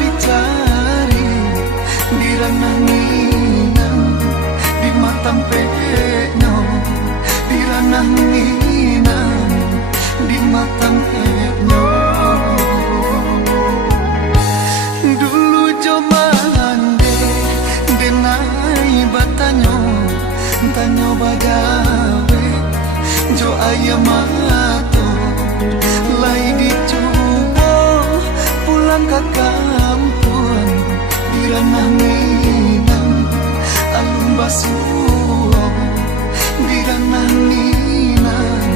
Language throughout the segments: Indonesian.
dicari di ranah minang di matampekno di ranah minang di matampekno dulu jomande denai batanyo tanyo bagawe jo ayamato lai dicoba pulang ke kampung di ranah minang alun basuh di ranah minang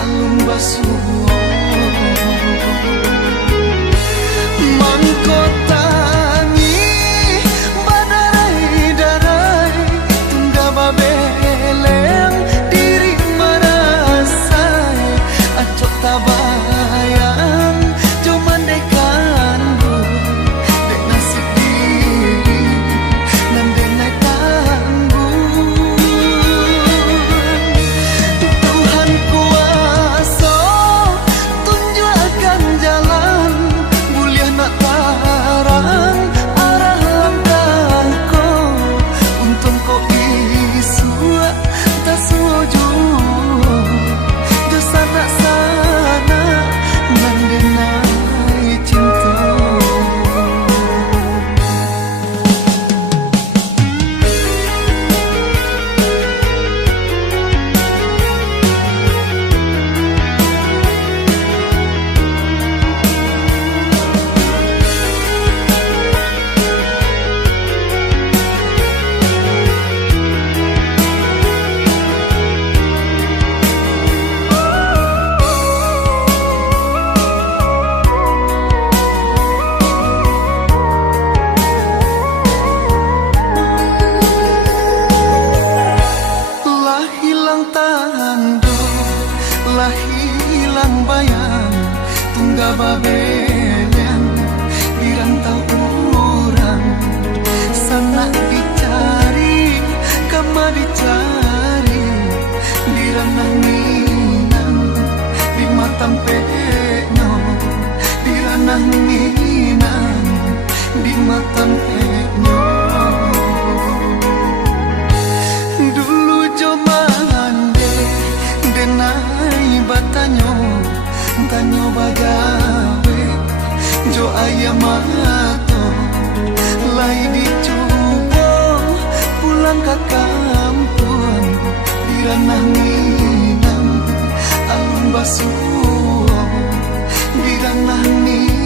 alun basuh mangkotangi badarai-darai tungga babeleng diri marasai acok tabayang cuman dekan bu dek nasib diri dan denai tanggung Tuhan kuasa tunjukkan jalan mulia nak tarang arah langkahku untung kau isu tak suju dosa nak sana nan denai cinta lah hilang bayang tungga babeleng di rantau orang sana dicari kama dicari di ranah minang di matampekno di ranah minang di matampekno dulu jomande denai batanyo tanyo bagawe jo ayamato lai dicoba pulang ke kampung di ranah minang alun basuh di ranah minang